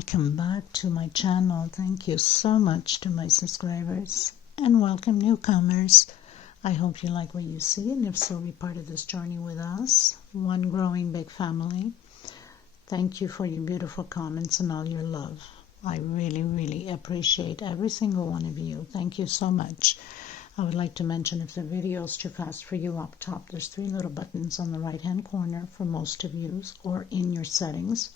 welcome back to my channel. Thank you so much to my subscribers and welcome newcomers. I hope you like what you see, and if so, be part of this journey with us, one growing big family. Thank you for your beautiful comments and all your love. I really appreciate every single one of you. Thank you so much. I would like to mention, if the video is too fast for you, up top there's 3 little buttons on the right hand corner for most of you, or in your settings,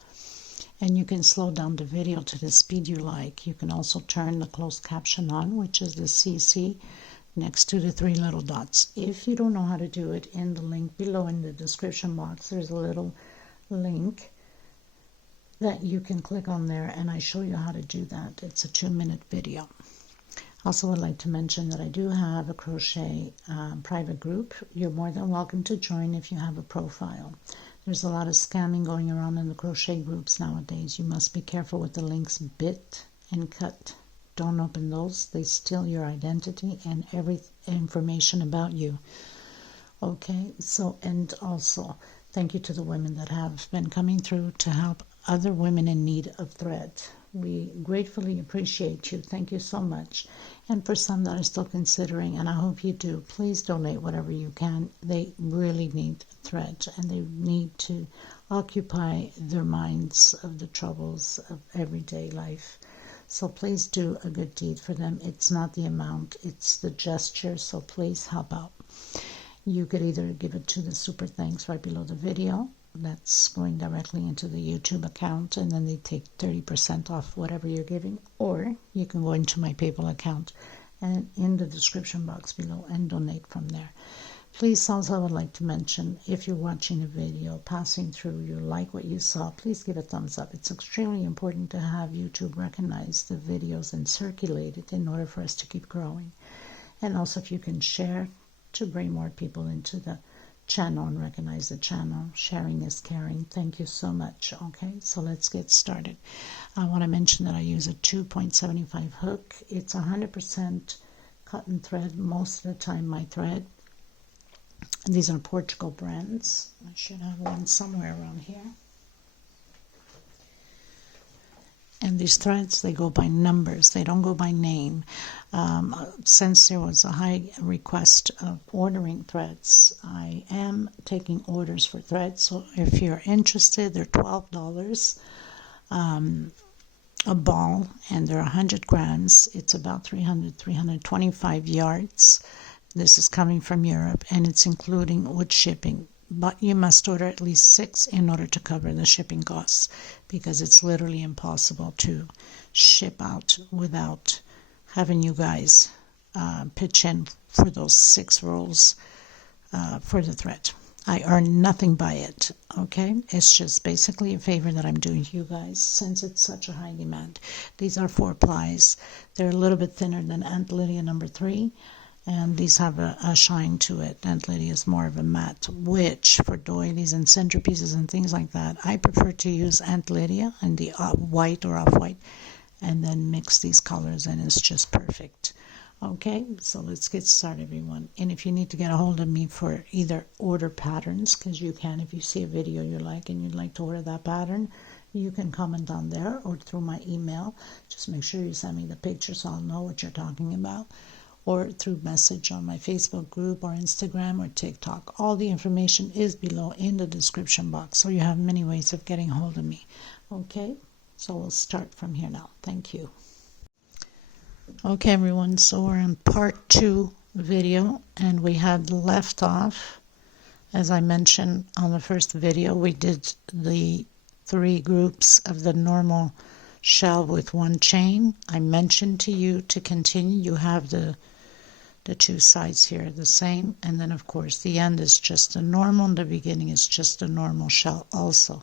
and you can slow down the video to the speed you like. You can also turn the closed caption on, which is the CC next to the 3 little dots. If you don't know how to do it, in the link below in the description box there's a little link that you can click on there, and I show you how to do that. It's a 2-minute video. Also, would like to mention that I do have a crochet private group. You're more than welcome to join if you have a profile. There's a lot of scamming going around in the crochet groups nowadays. You must be careful with the links bit and cut. Don't open those. They steal your identity and every information about you. Okay, so, and also thank you to the women that have been coming through to help other women in need of thread. We gratefully appreciate you. Thank you so much. And for some that are still considering, and I hope you do, please donate whatever you can. They really need thread, and they need to occupy their minds of the troubles of everyday life. So please do a good deed for them. It's not the amount, it's the gesture. So please help out. You could either give it to the super thanks right below the video. That's going directly into the YouTube account, and then they take 30% off whatever you're giving, or you can go into my PayPal account and in the description box below and donate from there. Please, also, I would like to mention, if you're watching a video, passing through, you like what you saw, please give a thumbs up. It's extremely important to have YouTube recognize the videos and circulate it in order for us to keep growing. And also, if you can share to bring more people into the channel and recognize the channel. Sharing is caring. Thank you so much. Okay, so let's get started. I want to mention that I use a 2.75 hook. It's 100% cotton thread most of the time, my thread. These are Portugal brands. I should have one somewhere around here. And these threads, they go by numbers. They don't go by name. Since there was a high request of ordering threads, I am taking orders for threads. So if you're interested, they're $12 a ball, and they're 100 grams. It's about 325 yards. This is coming from Europe, and it's including with shipping. But you must order at least 6 in order to cover the shipping costs, because it's literally impossible to ship out without having you guys pitch in for those 6 rolls for the thread. I earn nothing by it, okay? It's just basically a favor that I'm doing to you guys since it's such a high demand. These are 4 plies. They're a little bit thinner than Aunt Lydia number 3. And these have a shine to it. Aunt Lydia is more of a matte, which for doilies and centerpieces and things like that, I prefer to use Aunt Lydia and the white or off-white, and then mix these colors, and it's just perfect. Okay, so let's get started, everyone. And if you need to get a hold of me for either order patterns, because you can, if you see a video you like and you'd like to order that pattern, you can comment on there or through my email. Just make sure you send me the picture so I'll know what you're talking about, or through message on my Facebook group or Instagram or TikTok. All the information is below in the description box, so you have many ways of getting hold of me. Okay, so we'll start from here now. Thank you. Okay, everyone, so we're in part 2 video, and we had left off, as I mentioned on the first video, we did the 3 groups of the normal shell with 1 chain. I mentioned to you to continue. You have the 2 sides here the same, and then of course the end is just a normal, and the beginning is just a normal shell also.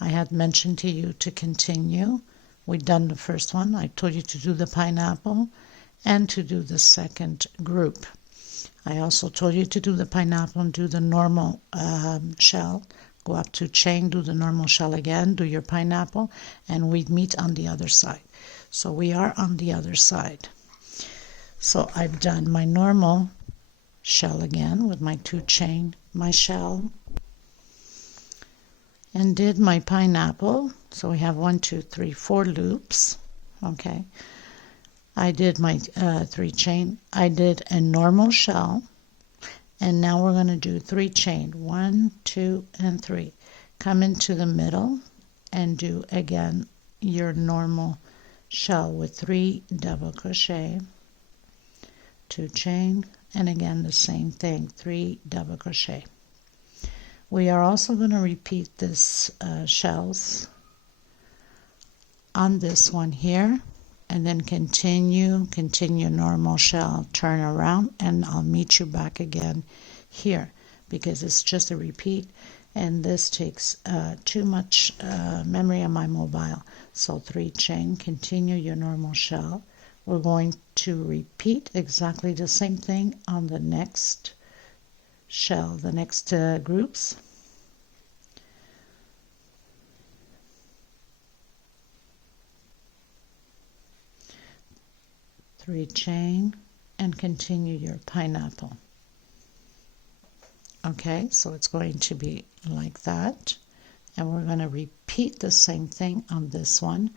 I had mentioned to you to continue. We've done the first one. I told you to do the pineapple and to do the second group. I also told you to do the pineapple and do the normal shell. Go up to chain, do the normal shell again, do your pineapple, and we meet on the other side. So we are on the other side. So I've done my normal shell again with my 2 chain, my shell, and did my pineapple. So we have 1, 2, 3, 4 loops. Okay, I did my 3 chain. I did a normal shell, and now we're going to do 3 chain. 1, 2, and 3. Come into the middle and do again your normal shell with 3 double crochet, 2 chain, and again the same thing, 3 double crochet. We are also going to repeat this shells on this one here, and then continue normal shell, turn around, and I'll meet you back again here because it's just a repeat, and this takes too much memory on my mobile. So 3 chain, continue your normal shell. We're going to repeat exactly the same thing on the next shell, the next groups. Three chain and continue your pineapple. Okay, so it's going to be like that, and we're going to repeat the same thing on this one,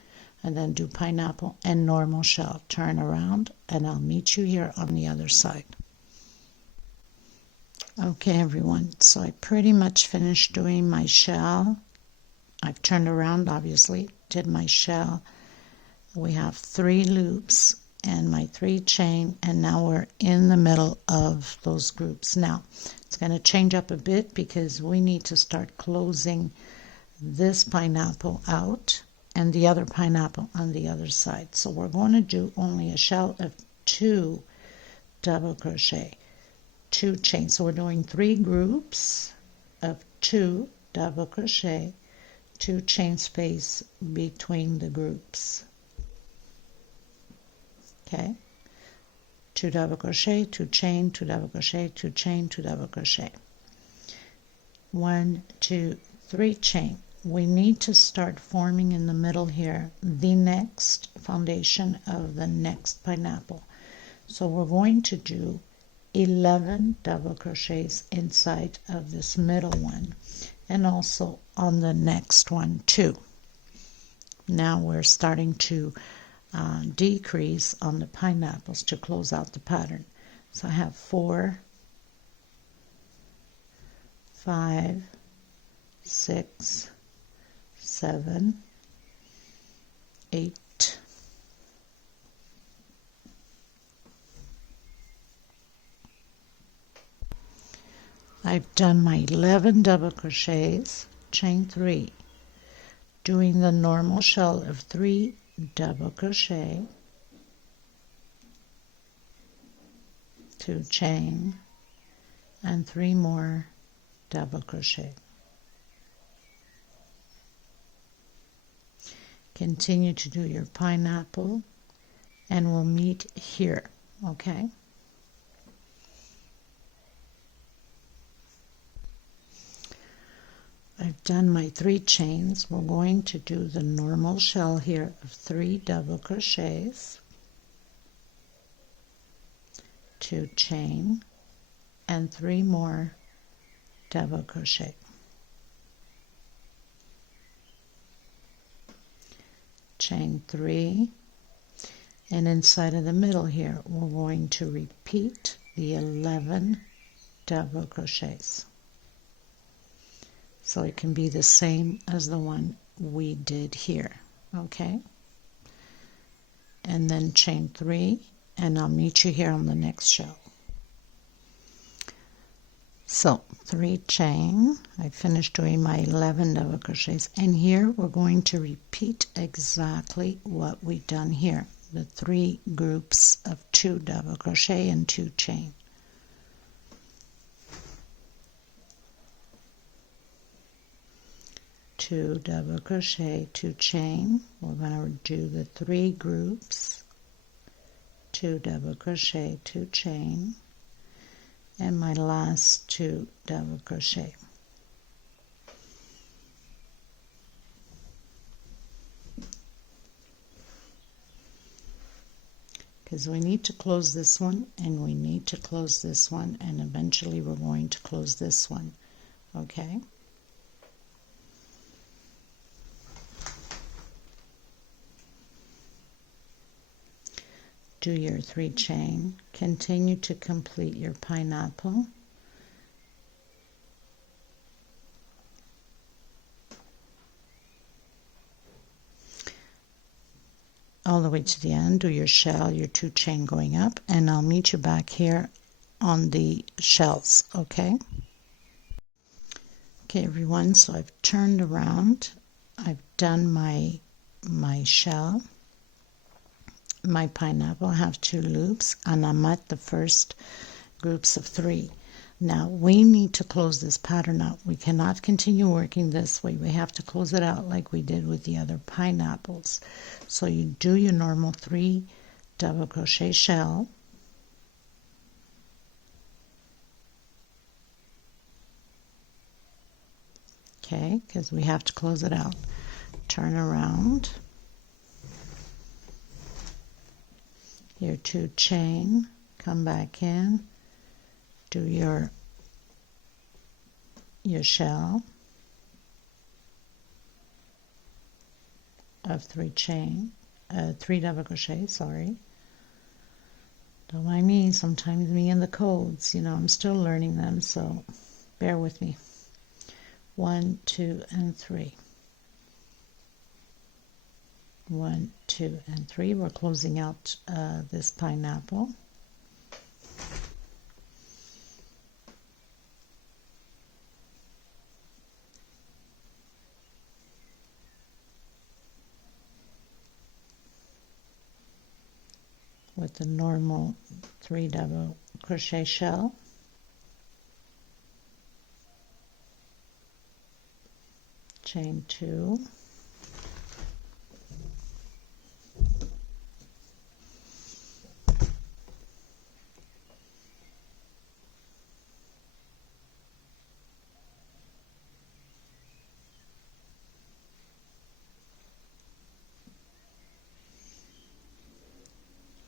and then do pineapple and normal shell, turn around, and I'll meet you here on the other side. Okay everyone, so I pretty much finished doing my shell. I've turned around, obviously, did my shell. We have 3 loops and my 3 chain, and now we're in the middle of those groups. Now it's going to change up a bit because we need to start closing this pineapple out and the other pineapple on the other side. So we're going to do only a shell of 2 double crochet, 2 chains. So we're doing 3 groups of 2 double crochet, 2 chain space between the groups. Okay, 2 double crochet, 2 chain, 2 double crochet, 2 chain, 2 double crochet. 1, 2, 3 chain. We need to start forming in the middle here the next foundation of the next pineapple. So we're going to do 11 double crochets inside of this middle one, and also on the next one too. Now we're starting to decrease on the pineapples to close out the pattern. So I have 4, 5, 6, 7, 8, 9. I've done my 11 double crochets, chain 3, doing the normal shell of 3 double crochet, 2 chain, and 3 more double crochet. Continue to do your pineapple, and we'll meet here. Okay, I've done my 3 chains. We're going to do the normal shell here of 3 double crochets, 2 chain, and 3 more double crochet. Chain 3, and inside of the middle here we're going to repeat the 11 double crochets. So it can be the same as the one we did here, okay? And then chain 3, and I'll meet you here on the next shell. So 3 chain, I finished doing my 11 double crochets, and here we're going to repeat exactly what we've done here, the 3 groups of 2 double crochet and 2 chain. Two double crochet, 2 chain. We're going to do the 3 groups, 2 double crochet, 2 chain, and my last 2 double crochet. Because we need to close this one, and we need to close this one, and eventually we're going to close this one, okay? do your 3 chain, continue to complete your pineapple, all the way to the end, do your shell, your 2 chain going up, and I'll meet you back here on the shells, okay? Okay everyone, so I've turned around, I've done my shell, my pineapple, I have 2 loops, and I'm at the first groups of 3. Now we need to close this pattern out. We cannot continue working this way. We have to close it out like we did with the other pineapples. So you do your normal 3 double crochet shell, okay, because we have to close it out. Turn around, your 2 chain, come back in, do your shell of 3 chain, 3 double crochet, sorry. Don't mind me, sometimes me and the codes, you know, I'm still learning them, so bear with me. 1, 2, and 3. 1, 2, and 3. We're closing out this pineapple. With the normal 3 double crochet shell. Chain 2.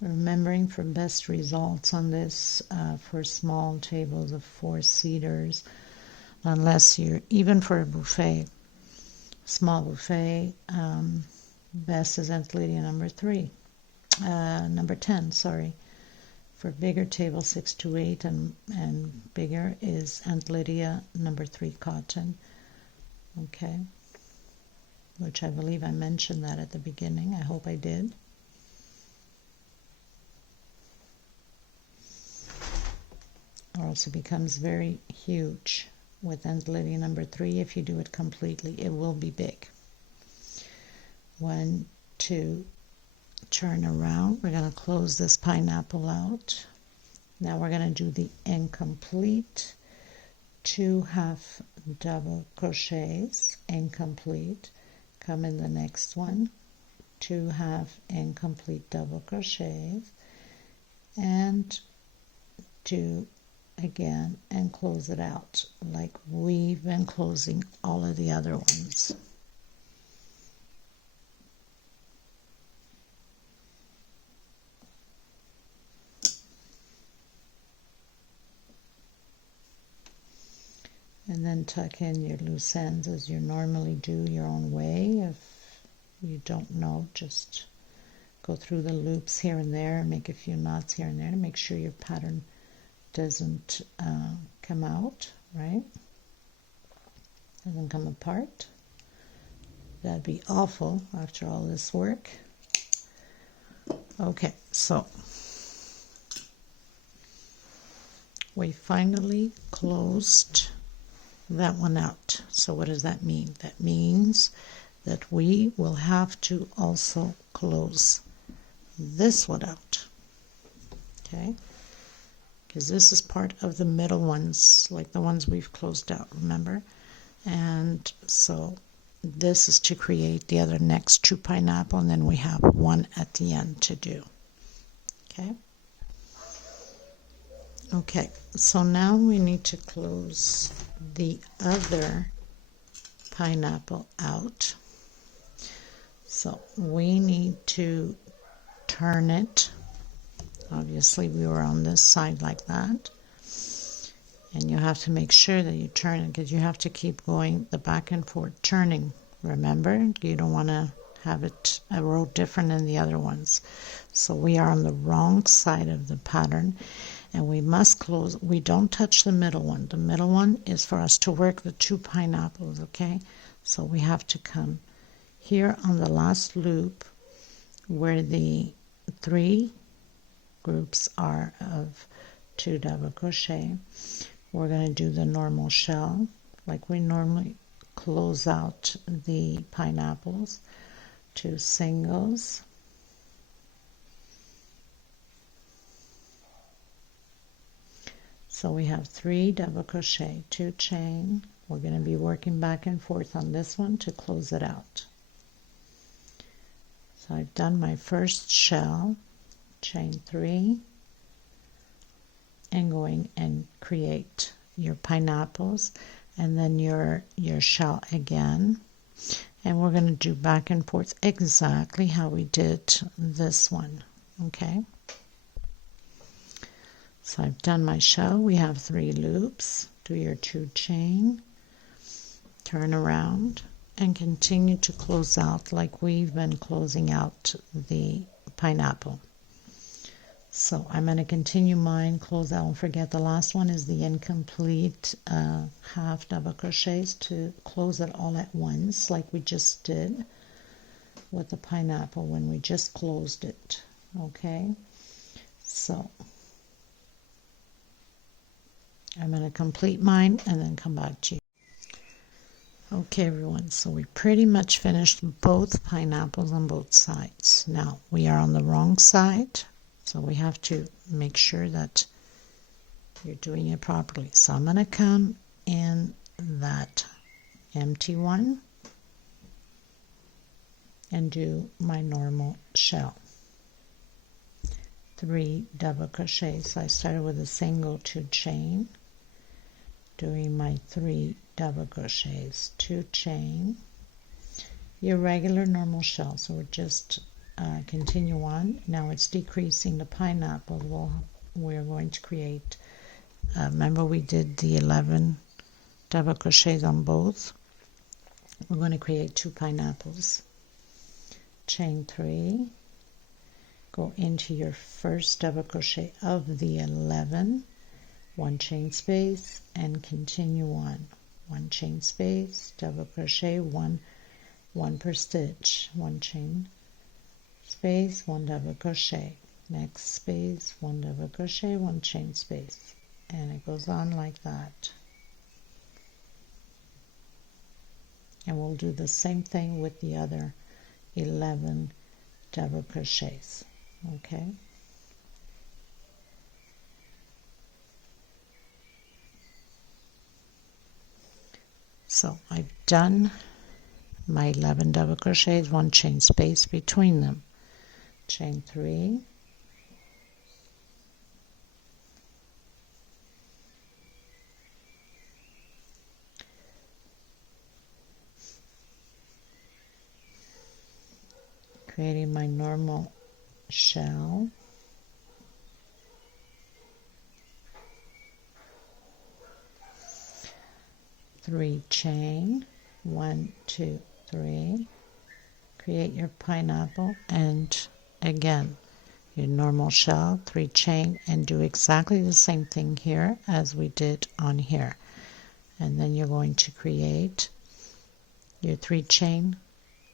Remembering for best results on this for small tables of 4-seaters, unless you're, even for a buffet, small buffet, best is Aunt Lydia number 10, sorry. For bigger table 6 to 8 and bigger is Aunt Lydia number 3 cotton, okay, which I believe I mentioned that at the beginning. I hope I did. Or else it becomes very huge. With Aunt Lydia number 3, if you do it completely, it will be big. 1, 2, turn around. We're going to close this pineapple out. Now we're going to do the incomplete 2 half double crochets, incomplete. Come in the next one, 2 half incomplete double crochets, and do again and close it out like we've been closing all of the other ones. And then tuck in your loose ends as you normally do your own way. If you don't know, just go through the loops here and there and make a few knots here and there to make sure your pattern doesn't come out, right? Doesn't come apart. That'd be awful after all this work. Okay, so we finally closed that one out. So what does that mean? That means that we will have to also close this one out, okay? Because this is part of the middle ones, like the ones we've closed out, remember? And so this is to create the other next 2 pineapple, and then we have 1 at the end to do, okay? Okay, so now we need to close the other pineapple out. So we need to turn it. Obviously we were on this side like that, and you have to make sure that you turn it, because you have to keep going the back and forth turning. Remember, you don't want to have it a row different than the other ones. So we are on the wrong side of the pattern, and we must close. We don't touch the middle one. The middle one is for us to work the 2 pineapples, okay? So we have to come here on the last loop where the 3 groups are of 2 double crochet. We're going to do the normal shell like we normally close out the pineapples, 2 singles, so we have 3 double crochet, 2 chain. We're going to be working back and forth on this one to close it out. So I've done my first shell, chain 3, and going and create your pineapples, and then your shell again, and we're going to do back and forth exactly how we did this one. Okay, so I've done my shell. We have 3 loops. Do your 2 chain, turn around, and continue to close out like we've been closing out the pineapple. So I'm going to continue mine, close out. Don't forget the last one is the incomplete half double crochets to close it all at once like we just did with the pineapple when we just closed it. Okay, so I'm going to complete mine and then come back to you. Okay everyone, so we pretty much finished both pineapples on both sides. Now we are on the wrong side, so we have to make sure that you're doing it properly. So I'm going to come in that empty one and do my normal shell. 3 double crochets. So I started with a single 2 chain, doing my 3 double crochets, 2 chain, your regular normal shell. So we're just continue on. Now it's decreasing the pineapple. We're going to create, remember we did the 11 double crochets on both. We're going to create 2 pineapples. Chain 3, go into your first double crochet of the 11, 1 chain space, and continue on. 1 chain space, double crochet, 1 per stitch, 1 chain space, 1 double crochet, next space, 1 double crochet, 1 chain space, and it goes on like that. And we'll do the same thing with the other 11 double crochets. Okay, so I've done my 11 double crochets, 1 chain space between them, chain 3, creating my normal shell, three chain, 1 2 3, create your pineapple, and again your normal shell, 3 chain, and do exactly the same thing here as we did on here. And then you're going to create your 3 chain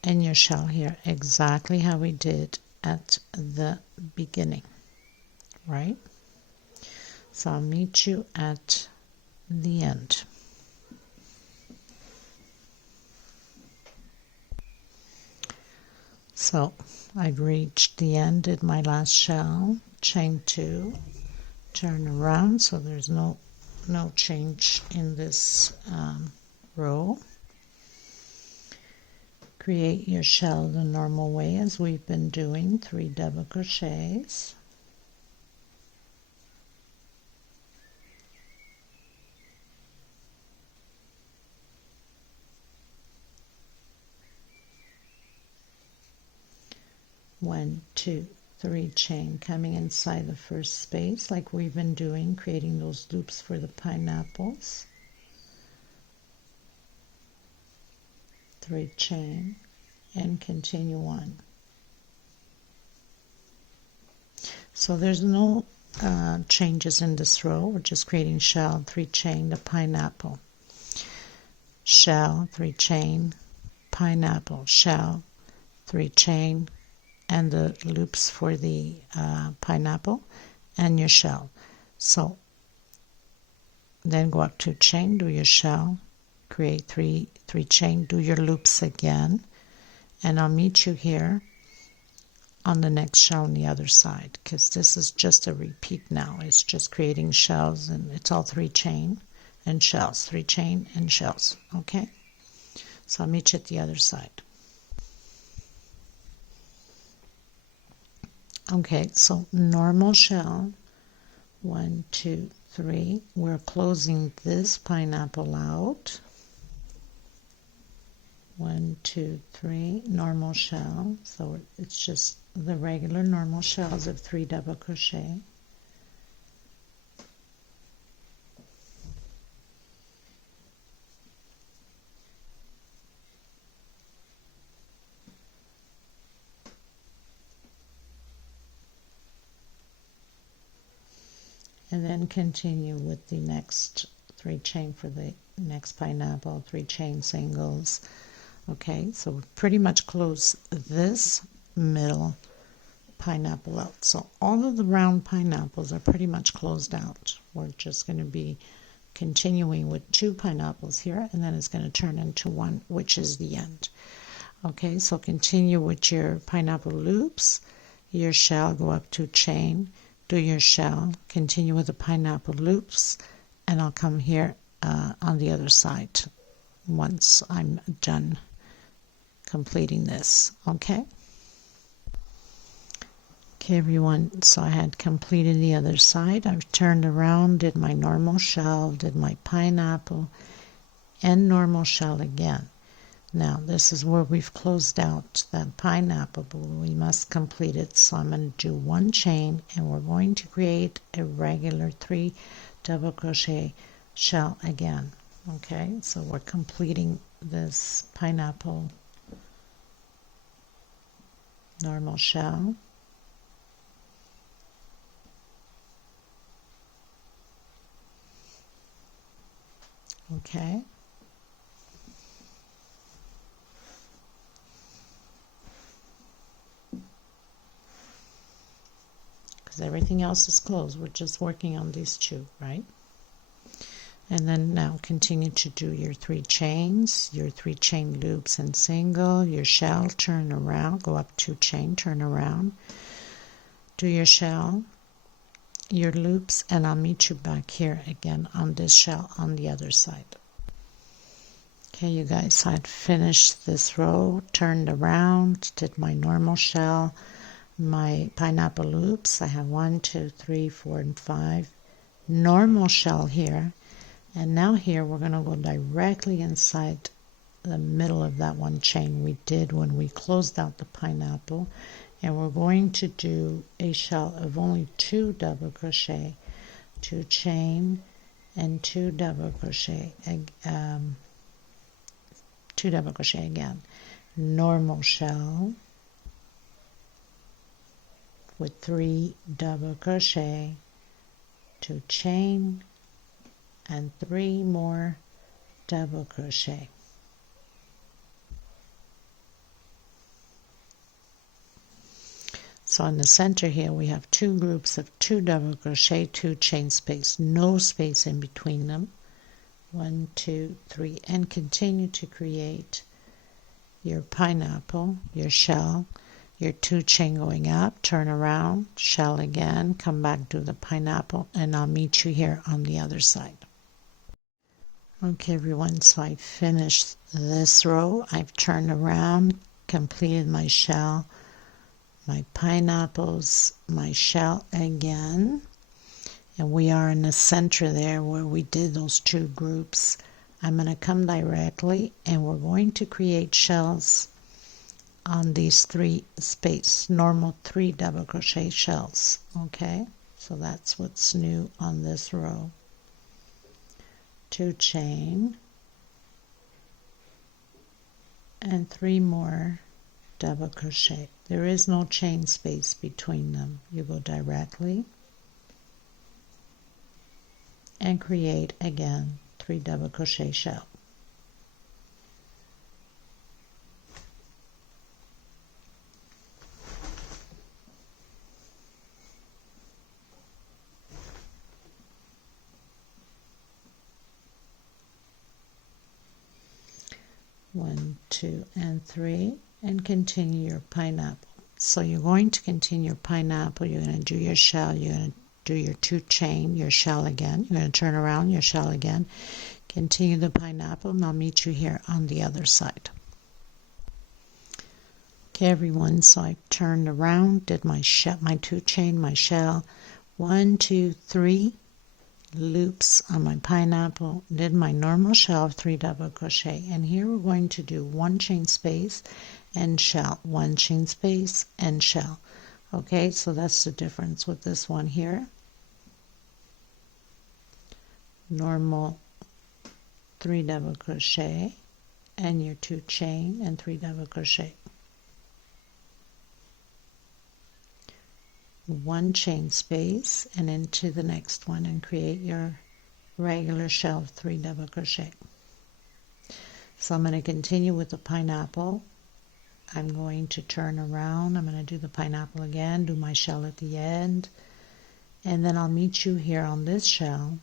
and your shell here exactly how we did at the beginning, right? So I'll meet you at the end. So I've reached the end at my last shell, chain 2, turn around so there's no change in this row. Create your shell the normal way as we've been doing, 3 double crochets. One, 2, 3 chain, coming inside the first space like we've been doing, creating those loops for the pineapples. 3 chain, and continue on. So there's no changes in this row. We're just creating shell, 3 chain, the pineapple, shell, 3 chain, pineapple, shell, 3 chain, and the loops for the pineapple and your shell. So then go up 2 chain, do your shell, create 3 chain, do your loops again, and I'll meet you here on the next shell on the other side, because this is just a repeat now. It's just creating shells, and it's all 3 chain and shells, 3 chain and shells. Okay, so I'll meet you at the other side. Okay, so normal shell, 1, 2, 3. We're closing this pineapple out. 1, 2, 3, normal shell. So it's just the regular normal shells of 3 double crochet. And then continue with the next 3 chain for the next pineapple, 3 chain singles. Okay, so we pretty much close this middle pineapple out. So all of the round pineapples are pretty much closed out. We're just going to be continuing with 2 pineapples here, and then it's going to turn into 1, which is the end. Okay, so continue with your pineapple loops, your shell, go up 2 chain, do your shell, continue with the pineapple loops, and I'll come here on the other side once I'm done completing this. Okay, everyone, so I had completed the other side. I've turned around, did my normal shell, did my pineapple, and normal shell again. Now this is where we've closed out that pineapple, but we must complete it. So I'm going to do 1 chain, and we're going to create a regular 3 double crochet shell again. Okay, so we're completing this pineapple normal shell. Okay, because everything else is closed. We're just working on these 2, right? And then now continue to do your 3 chains, your 3 chain loops and single, your shell, turn around, go up 2 chain, turn around, do your shell, your loops, and I'll meet you back here again on this shell on the other side. Okay, you guys, so I'd finished this row, turned around, did my normal shell, my pineapple loops. I have 1, 2, 3, 4, and 5 normal shell here. And now here we're going to go directly inside the middle of that 1 chain we did when we closed out the pineapple, and we're going to do a shell of only 2 double crochet, 2 chain and 2 double crochet, 2 double crochet again, normal shell with 3 double crochet, 2 chain, and 3 more double crochet. So in the center here we have 2 groups of 2 double crochet, 2 chain space, no space in between them. 1, 2, 3, and continue to create your pineapple, your shell, your 2 chain going up, turn around, shell again, come back, do the pineapple, and I'll meet you here on the other side. Okay, everyone, so I finished this row. I've turned around, completed my shell, my pineapples, my shell again, and we are in the center there where we did those 2 groups. I'm going to come directly, and we're going to create shells on these 3 space, normal 3 double crochet shells. Okay, so that's what's new on this row. 2 chain and 3 more double crochet. There is no chain space between them. You go directly and create again 3 double crochet shell. One, 2, and 3, and continue your pineapple. So you're going to continue your pineapple, you're going to do your shell, you're going to do your 2 chain, your shell again, you're going to turn around, your shell again, continue the pineapple, and I'll meet you here on the other side. Okay everyone, so I turned around, did my shell, my 2 chain, my shell, 1, 2, 3 loops on my pineapple, did my normal shell of 3 double crochet, and here we're going to do 1 chain space and shell, 1 chain space and shell. Okay, so that's the difference with this one here. Normal 3 double crochet and your 2 chain and 3 double crochet. 1 chain space and into the next one and create your regular shell of 3 double crochet. So I'm going to continue with the pineapple. I'm going to turn around, I'm going to do the pineapple again, do my shell at the end, and then I'll meet you here on this shell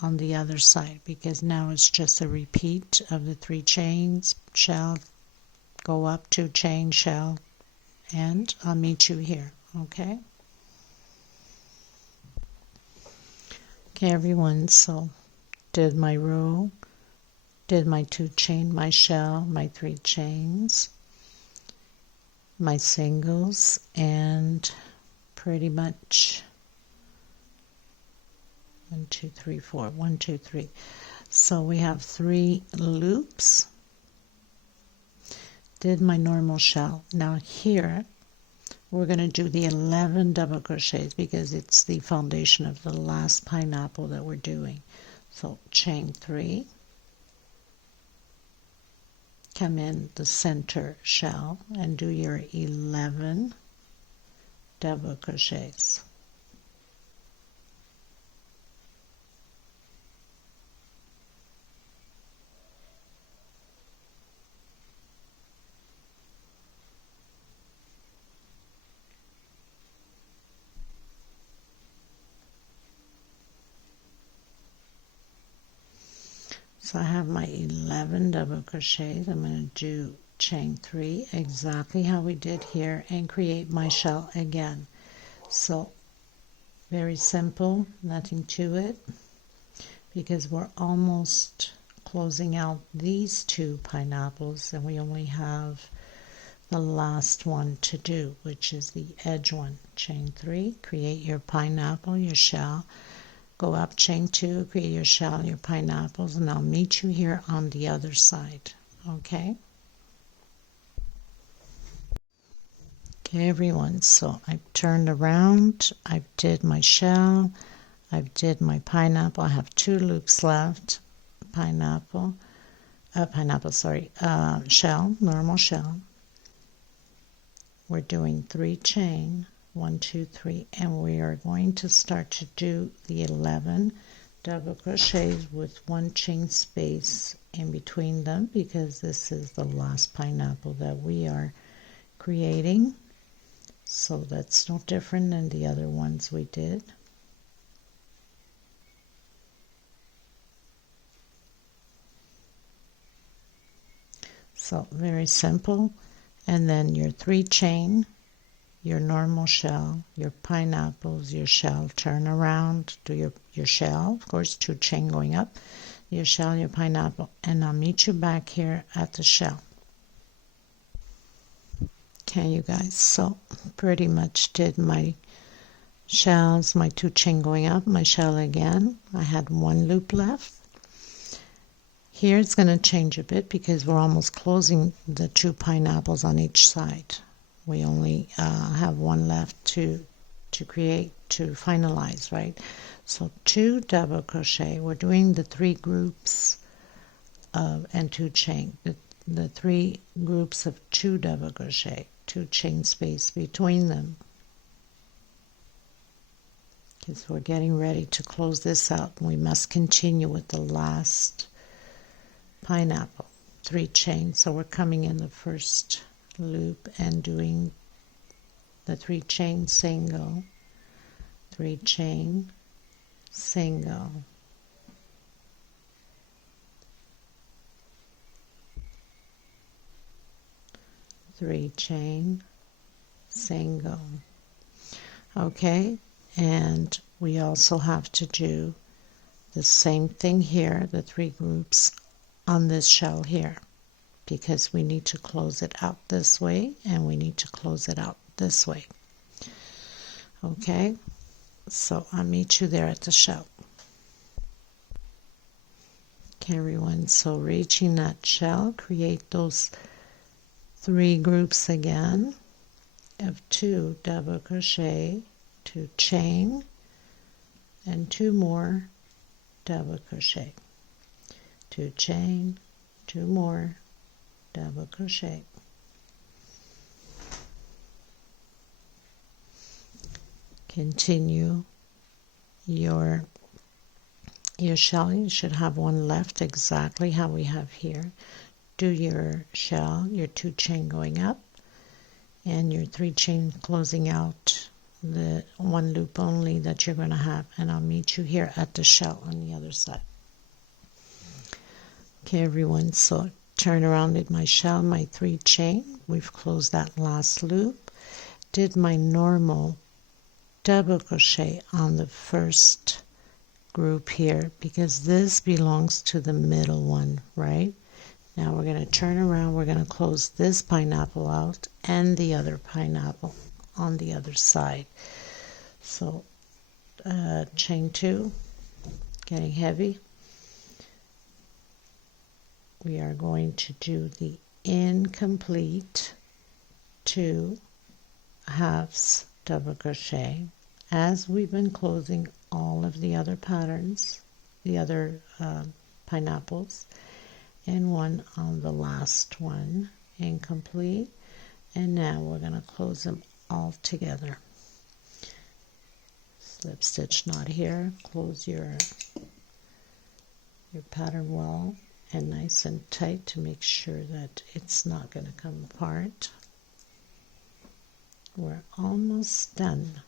on the other side, because now it's just a repeat of the 3 chains, shell, go up, 2 chain, shell, and I'll meet you here. Okay. Okay everyone, so did my row, did my 2 chain, my shell, my 3 chains, my singles, and pretty much 1, 2, 3, 4, 1, 2, 3. So we have 3 loops, did my normal shell. Now here we're going to do the 11 double crochets because it's the foundation of the last pineapple that we're doing. So chain 3, come in the center shell and do your 11 double crochets. So I have my 11 double crochets. I'm going to do chain 3 exactly how we did here and create my shell again. So very simple, nothing to it, because we're almost closing out these 2 pineapples and we only have the last one to do, which is the edge one. Chain 3, create your pineapple, your shell, go up, chain 2, create your shell, your pineapples, and I'll meet you here on the other side. Okay? Okay, everyone, so I've turned around, I've did my shell, I've did my pineapple, I have 2 loops left, shell, normal shell. We're doing 3 chain, 1, 2, 3, and we are going to start to do the 11 double crochets with 1 chain space in between them, because this is the last pineapple that we are creating. So that's no different than the other ones we did. So very simple. And then your 3 chain, your normal shell, your pineapples, your shell, turn around, do your shell, of course 2 chain going up, your shell, your pineapple, and I'll meet you back here at the shell. Okay, you guys, so pretty much did my shells, my 2 chain going up, my shell again. I had 1 loop left. Here it's going to change a bit because we're almost closing the 2 pineapples on each side. We only have 1 left to finalize, right? So 2 double crochet. We're doing the 3 groups and 2 chain. the 3 groups of 2 double crochet, 2 chain space between them, because we're getting ready to close this out. We must continue with the last pineapple, 3 chains. So we're coming in the first loop and doing the 3 chain single, 3 chain single, 3 chain single. Okay, and we also have to do the same thing here, the 3 groups on this shell here, because we need to close it out this way and we need to close it out this way. Okay, so I'll meet you there at the shell. Okay, everyone, so reaching that shell, create those 3 groups again of 2 double crochet, 2 chain, and 2 more double crochet, 2 chain, 2 more double crochet. Continue your shell. You should have one left, exactly how we have here. Do your shell, your 2 chain going up, and your 3 chain closing out the 1 loop only that you're going to have, and I'll meet you here at the shell on the other side. Okay, everyone, so turn around at my shell, my 3 chain. We've closed that last loop. Did my normal double crochet on the first group here, because this belongs to the middle one, right? Now we're going to turn around, we're going to close this pineapple out and the other pineapple on the other side. So chain 2, getting heavy. We are going to do the incomplete 2 halves double crochet as we've been closing all of the other patterns, the other pineapples, and one on the last one, incomplete. And now we're going to close them all together. Slip stitch knot here, close your pattern well and nice and tight to make sure that it's not going to come apart. We're almost done.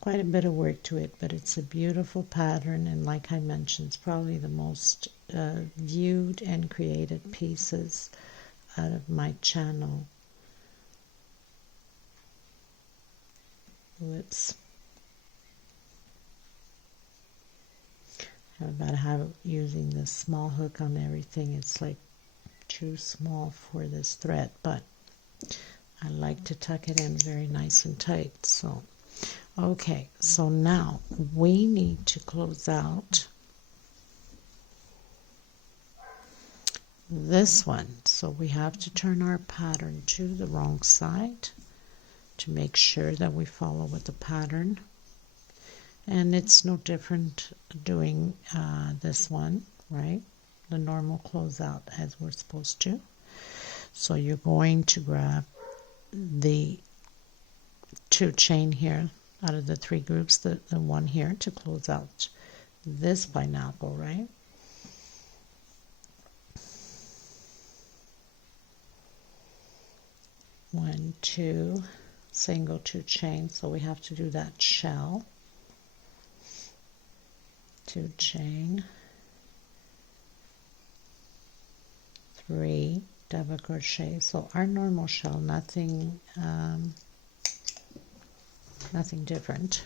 Quite a bit of work to it, but it's a beautiful pattern, and like I mentioned, it's probably the most viewed and created pieces out of my channel. Whoops. I'm about to have it using this small hook on everything. It's like too small for this thread, but I like to tuck it in very nice and tight. So okay, so now we need to close out this one. So we have to turn our pattern to the wrong side to make sure that we follow with the pattern. And it's no different doing this one, right? The normal closeout as we're supposed to. So you're going to grab the 2 chain here out of the 3 groups, the one here to close out this pineapple, right? One, 2, single 2 chain, so we have to do that shell. 2 chain, 3 double crochet. So our normal shell, nothing different.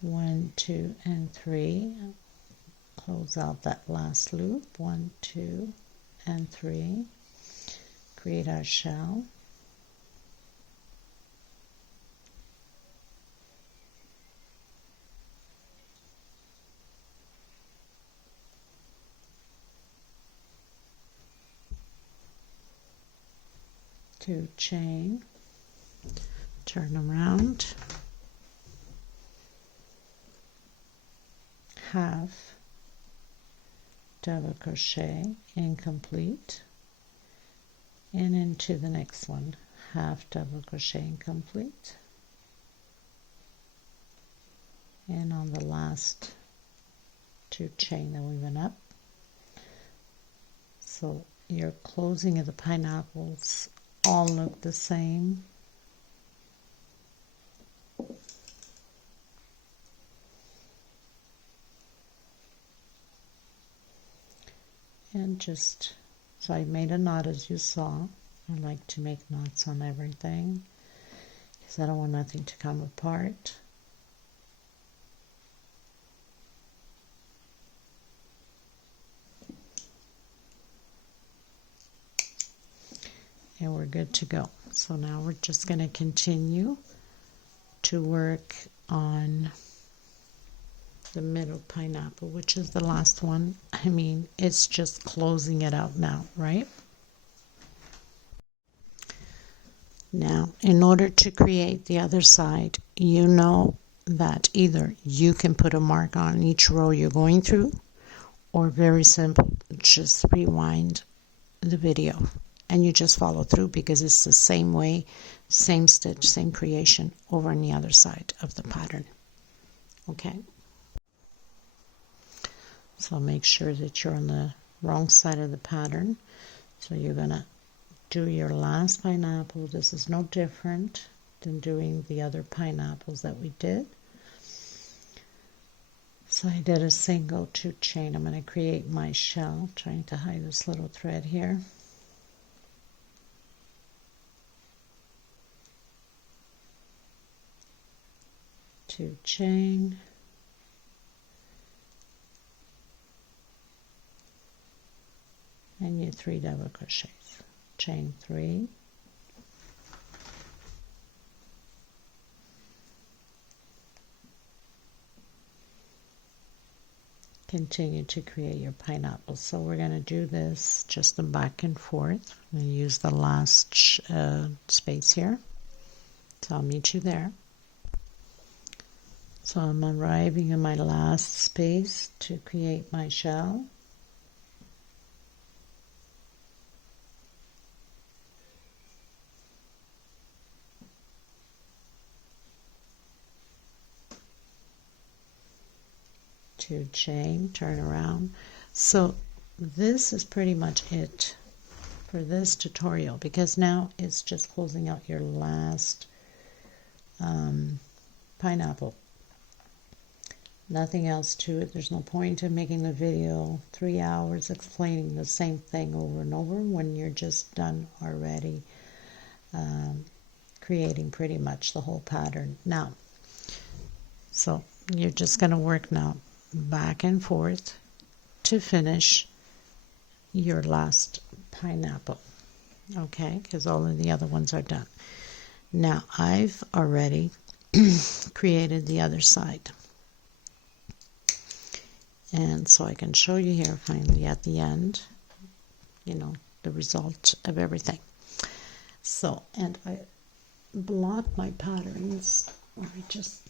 1, 2, and 3. Close out that last loop. 1, 2, and 3. Create our shell. Two chain, turn around, half double crochet, incomplete, and into the next one, half double crochet and complete, and on the last 2 chain that we went up. So your closing of the pineapples all look the same. And just, so I made a knot as you saw. I like to make knots on everything because I don't want nothing to come apart. And we're good to go. So now we're just going to continue to work on the middle pineapple, which is the last one. I mean, it's just closing it out now, right? Now, in order to create the other side, you know that either you can put a mark on each row you're going through, or very simple, just rewind the video and you just follow through, because it's the same way, same stitch, same creation over on the other side of the pattern. Okay? So make sure that you're on the wrong side of the pattern. So you're going to do your last pineapple. This is no different than doing the other pineapples that we did. So I did a single 2 chain. I'm going to create my shell, trying to hide this little thread here. Two chain, and your 3 double crochets, chain 3, continue to create your pineapple. So we're going to do this just the back and forth. I'm going to use the last space here, so I'll meet you there. So I'm arriving in my last space to create my shell. Two chain, turn around. So this is pretty much it for this tutorial, because now it's just closing out your last pineapple. Nothing else to it. There's no point in making the video 3 hours explaining the same thing over and over when you're just done already creating pretty much the whole pattern. Now, so you're just going to work now back and forth to finish your last pineapple, okay, because all of the other ones are done. Now I've already created the other side, and so I can show you here finally at the end, you know, the result of everything. So, and I blocked my patterns. Let me just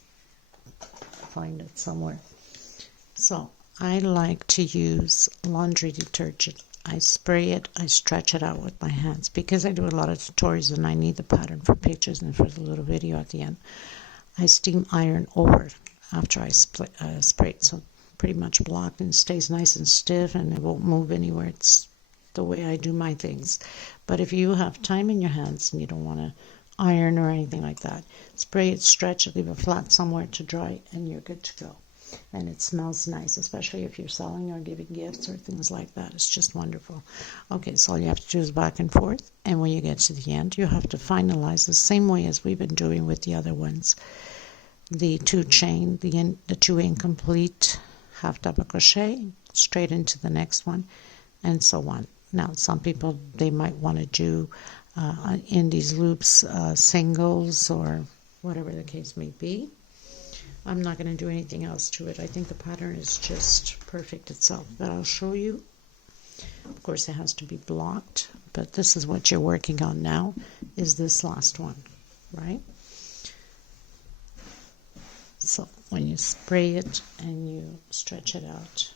find it somewhere. So I like to use laundry detergent. I spray it, I stretch it out with my hands, because I do a lot of tutorials and I need the pattern for pictures and for the little video at the end. I steam iron over after I spray it, so pretty much blocked and stays nice and stiff and it won't move anywhere. It's the way I do my things. But if you have time in your hands and you don't want to iron or anything like that, spray it, stretch it, leave it flat somewhere to dry, and you're good to go. And it smells nice, especially if you're selling or giving gifts or things like that. It's just wonderful. Okay, so all you have to do is back and forth, and when you get to the end, you have to finalize the same way as we've been doing with the other ones. The 2 chain, the 2 incomplete half double crochet, straight into the next one, and so on. Now, some people, they might want to do in these loops singles or whatever the case may be. I'm not going to do anything else to it. I think the pattern is just perfect itself, but I'll show you. Of course, it has to be blocked, but this is what you're working on now, is this last one, right? So when you spray it and you stretch it out,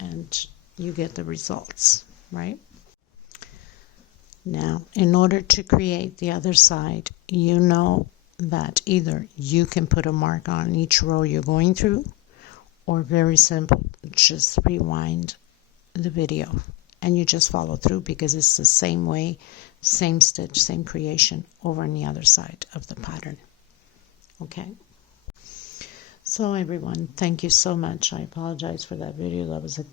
and you get the results, right? Now, in order to create the other side, you know that either you can put a mark on each row you're going through, or very simple, just rewind the video and you just follow through, because it's the same way, same stitch, same creation over on the other side of the pattern. Okay, so everyone, thank you so much. I apologize for that video. That was at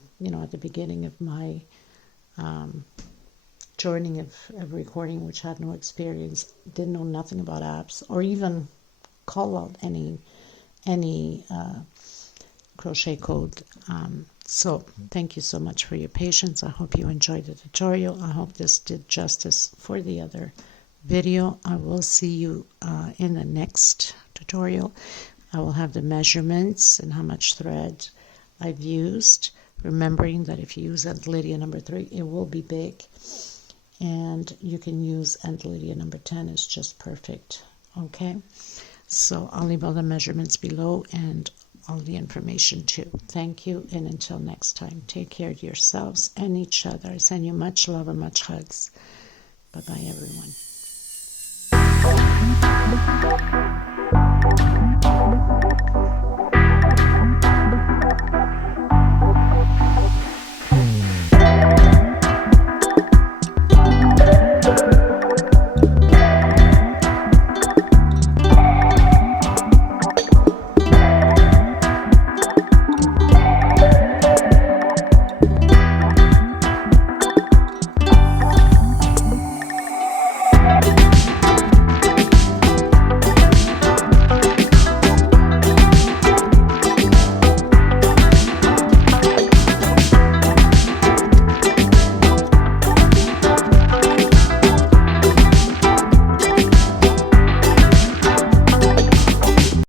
the beginning of my joining of recording, which had no experience, didn't know nothing about apps, or even call out any crochet code. So thank you so much for your patience. I hope you enjoyed the tutorial. I hope this did justice for the other video. I will see you in the next tutorial. I will have the measurements and how much thread I've used, remembering that if you use Aunt Lydia number 3, it will be big, and you can use Aunt Lydia number 10. It's just perfect. Okay, so I'll leave all the measurements below and all the information too. Thank you, and until next time, take care of yourselves and each other. I send you much love and much hugs. Bye bye, everyone.